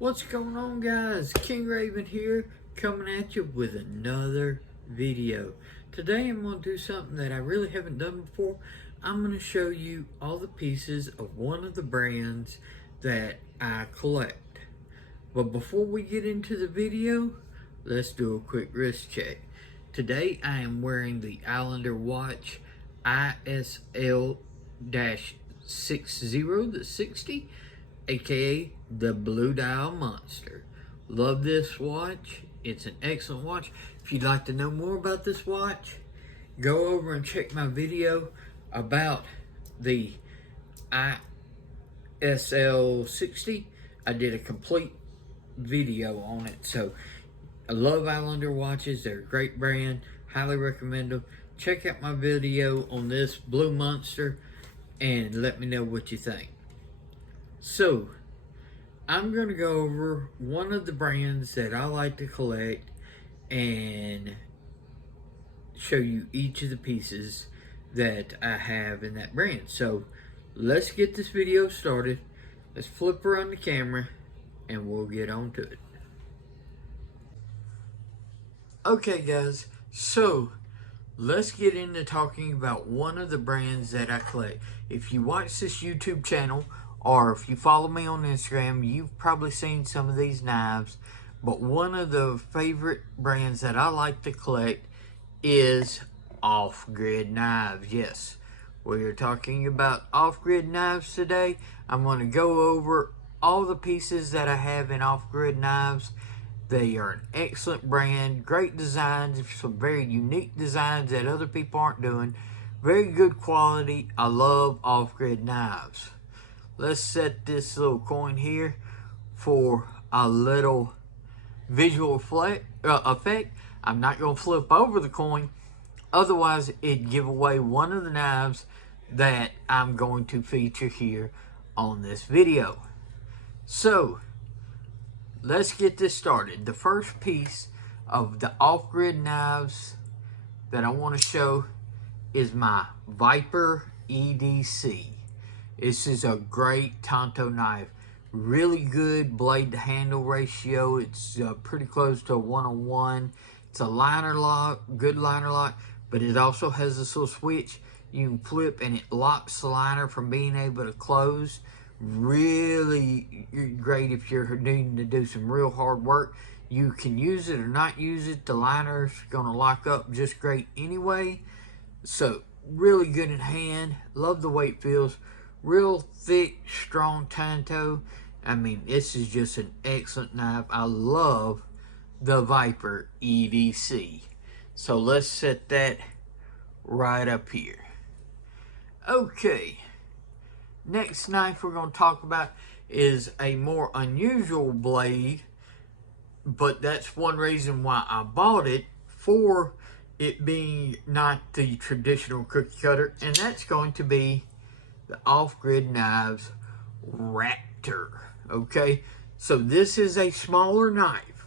What's going on, guys? King Raven here, coming at you with another video. Today I'm going to do something that I really haven't done before. I'm going to show you all the pieces of one of the brands that I collect. But before we get into the video, let's do a quick wrist check. Today I am wearing the Islander watch ISL-60, the 60, aka the Blue Dial Monster. Love this watch. It's an excellent watch. If you'd like to know more about this watch, go over and check my video about the ISL-60. I did a complete video on it. So I love Islander watches. They're a great brand. Highly recommend them. Check out my video on this Blue Monster and let me know what you think. So I'm going to go over one of the brands that I like to collect and show you each of the pieces that I have in that brand. So let's get this video started. Let's flip around the camera and we'll get on to it. Okay guys, so let's get into talking about one of the brands that I collect. If you watch this YouTube channel, or if you follow me on Instagram, you've probably seen some of these knives. But one of the favorite brands that I like to collect is Off-Grid Knives. Yes, we're talking about Off-Grid Knives today. I'm going to go over all the pieces that I have in Off-Grid Knives. They are an excellent brand, great designs, some very unique designs that other people aren't doing. Very good quality. I love Off-Grid Knives. Let's set this little coin here for a little visual effect. I'm not going to flip over the coin, otherwise it'd give away one of the knives that I'm going to feature here on this video. So let's get this started. The first piece of the Off-Grid knives that I want to show is my Viper EDC. This is a great Tonto knife. Really good blade to handle ratio. It's pretty close to a 1:1. It's a liner lock, good liner lock, but it also has this little switch you can flip and it locks the liner from being able to close. Really great if you're needing to do some real hard work. You can use it or not use it. The liner's gonna lock up just great anyway. So really good in hand. Love the way it feels. Real thick, strong Tonto. I mean, this is just an excellent knife. I love the Viper EDC. So let's set that right up here. Okay. Next knife we're going to talk about is a more unusual blade, but that's one reason why I bought it, for it being not the traditional cookie cutter, and that's going to be the Off-Grid Knives Raptor. Okay, so this is a smaller knife,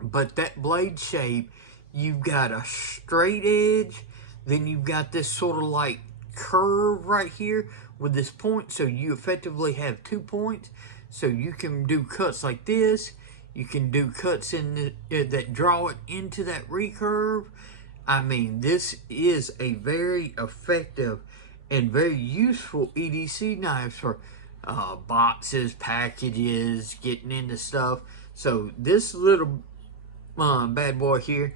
but that blade shape, you've got a straight edge, then you've got this sort of like curve right here with this point, so you effectively have 2 points. So you can do cuts like this, you can do cuts in that draw it into that recurve. I mean, this is a very effective and very useful EDC knives for boxes, packages, getting into stuff. So this little bad boy here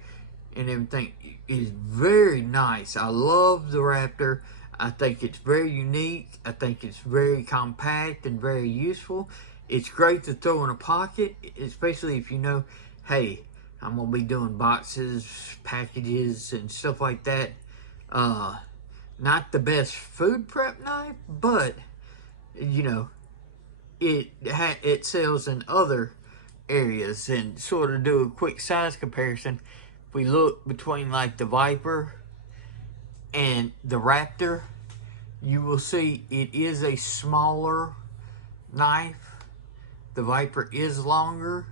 and everything is very nice. I love the Raptor. I think it's very unique. I think it's very compact and very useful. It's great to throw in a pocket, especially if you know, hey, I'm going to be doing boxes, packages, and stuff like that. Not the best food prep knife, but, you know, it sells in other areas. And sort of do a quick size comparison. If we look between like the Viper and the Raptor, you will see it is a smaller knife. The Viper is longer.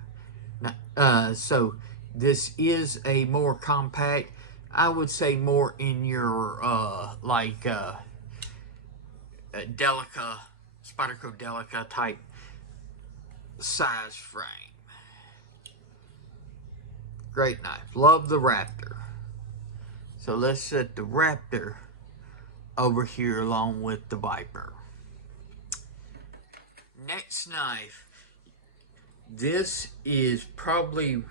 So this is a more compact, I would say more in your Delica, Spyderco Delica type size frame. Great knife. Love the Raptor. So let's set the Raptor over here along with the Viper. Next knife. This is probably,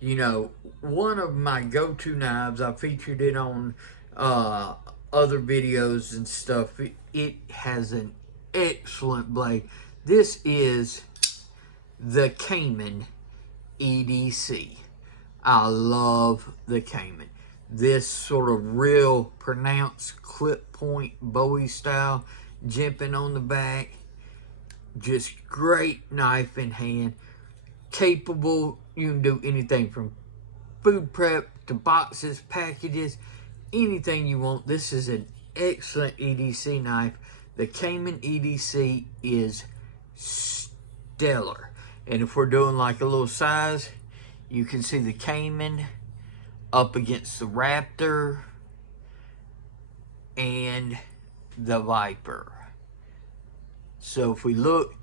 you know, one of my go-to knives. I featured it on other videos and stuff. It has an excellent blade. This is the Cayman EDC. I love the Cayman. This sort of real pronounced clip point Bowie style, jimping on the back. Just great knife in hand. Capable, you can do anything from food prep to boxes, packages, anything you want. This is an excellent EDC knife. The Cayman EDC is stellar. And if we're doing like a little size, you can see the Cayman up against the Raptor and the Viper. So if we look,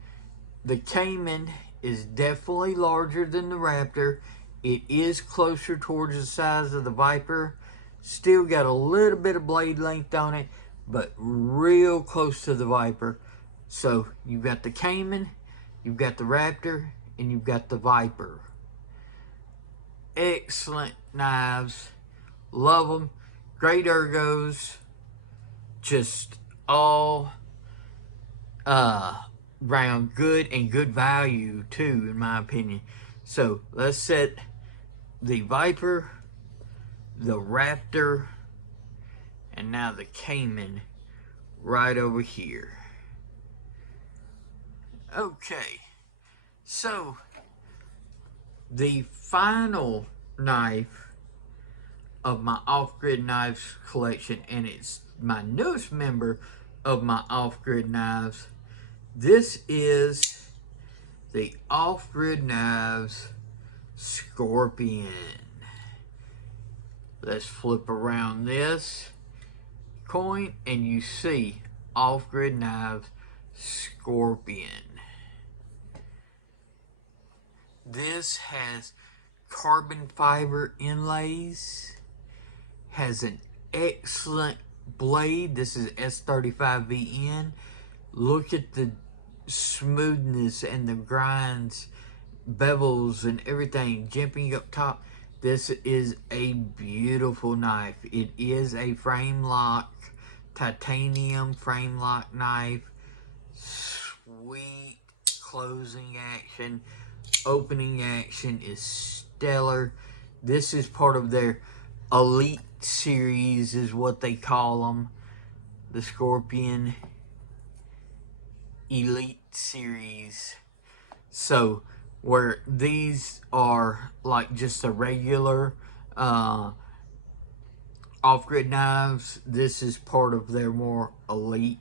the Cayman is definitely larger than the Raptor. It is closer towards the size of the Viper. Still got a little bit of blade length on it, but real close to the Viper. So you've got the Cayman, you've got the Raptor, and you've got the Viper. Excellent knives. Love them. Great ergos. Just all round good and good value too, in my opinion. So let's set the Viper, the Raptor, and now the Cayman right over here. Okay, so the final knife of my off-grid knives collection, and it's my newest member of my off-grid knives. This is the Off-Grid Knives Scorpion. Let's flip around this coin and you see Off-Grid Knives Scorpion. This has carbon fiber inlays, has an excellent blade. This is S35VN. Look at the smoothness and the grinds, bevels and everything jimping up top. This is a beautiful knife. It is a frame lock, titanium frame lock knife. Sweet closing action. Opening action is stellar. This is part of their Elite series is what they call them. The Scorpion Elite series. So where these are like just a regular off-grid knives, this is part of their more elite,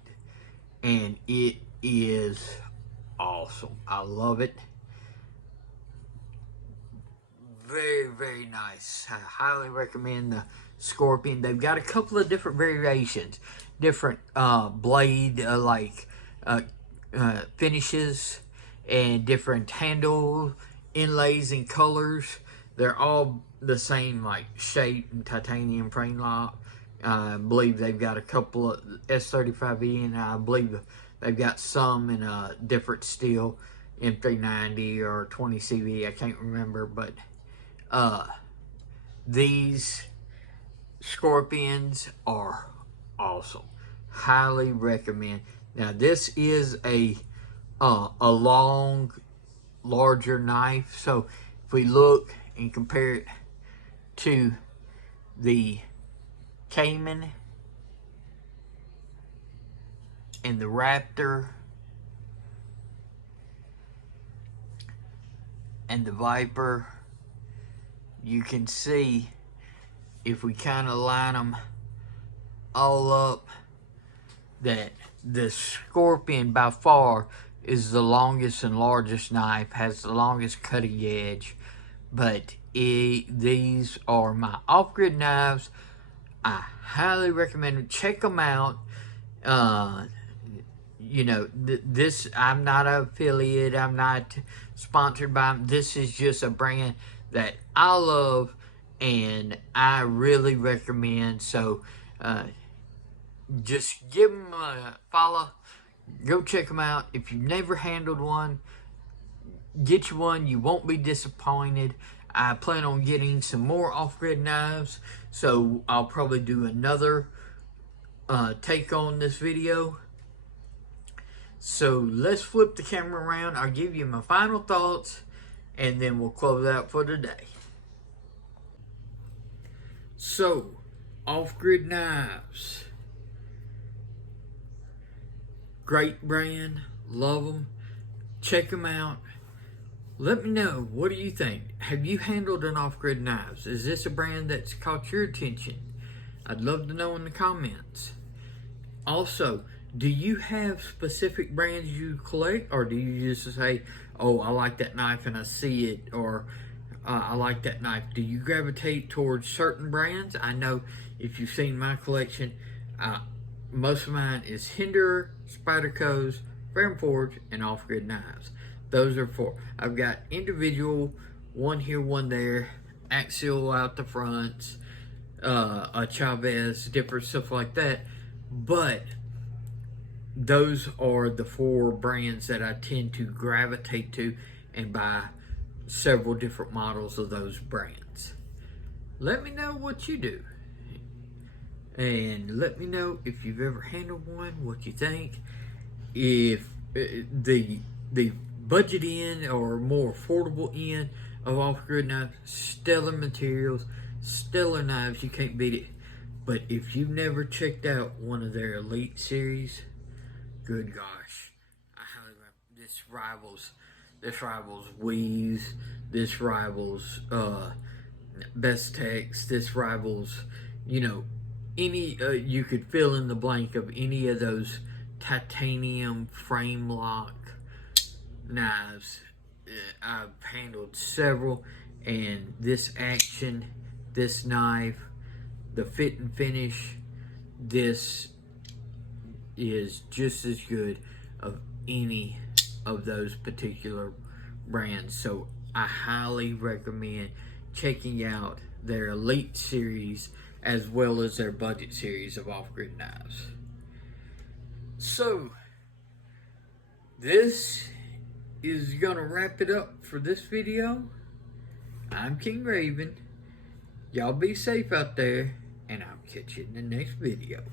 and it is awesome. I love it. Very, very nice. I highly recommend the Scorpion. They've got a couple of different variations, different blade finishes, and different handle inlays and colors. They're all the same like shape and titanium frame lock. I believe they've got a couple of S35V, and I believe they've got some in a different steel, M390 or 20CV. I can't remember, but these Scorpions are awesome. Highly recommend. Now this is a long, larger knife. So if we look and compare it to the Cayman and the Raptor and the Viper, you can see if we kind of line them all up that the Scorpion by far is the longest and largest knife, has the longest cutting edge. But these are my off-grid knives. I highly recommend it. Check them out. you know, this, I'm not an affiliate, I'm not sponsored by them. This is just a brand that I love and I really recommend. So just give them a follow, go check them out. If you've never handled one, get you one, you won't be disappointed. I plan on getting some more off-grid knives, so I'll probably do another take on this video. So let's flip the camera around. I'll give you my final thoughts and then we'll close out for today. So, off-grid knives. Great brand, love them. Check them out. Let me know, what do you think? Have you handled an off-grid knives? Is this a brand that's caught your attention? I'd love to know in the comments. Also, do you have specific brands you collect, or do you just say, oh, I like that knife and I see it, or I like that knife? Do you gravitate towards certain brands? I know if you've seen my collection, most of mine is Hinderer, Spyderco's, Ferrum Forge, and off-grid knives. Those are four. I've got individual, one here, one there, axial out the fronts, a Chavez, different stuff like that. But those are the four brands that I tend to gravitate to and buy several different models of those brands. Let me know what you do. And let me know if you've ever handled one, what you think. If the budget end or more affordable end of off-grid knives, stellar materials, stellar knives, you can't beat it. But if you've never checked out one of their Elite series, good gosh, I highly recommend. This rivals Weaves, this rivals Bestex, this rivals, you know, any you could fill in the blank of any of those titanium frame lock knives. I've handled several, and this action, this knife, the fit and finish, this is just as good of any of those particular brands. So I highly recommend checking out their Elite series as well as their budget series of off-grid knives. So this is gonna wrap it up for this video. I'm King Raven. Y'all be safe out there, and I'll catch you in the next video.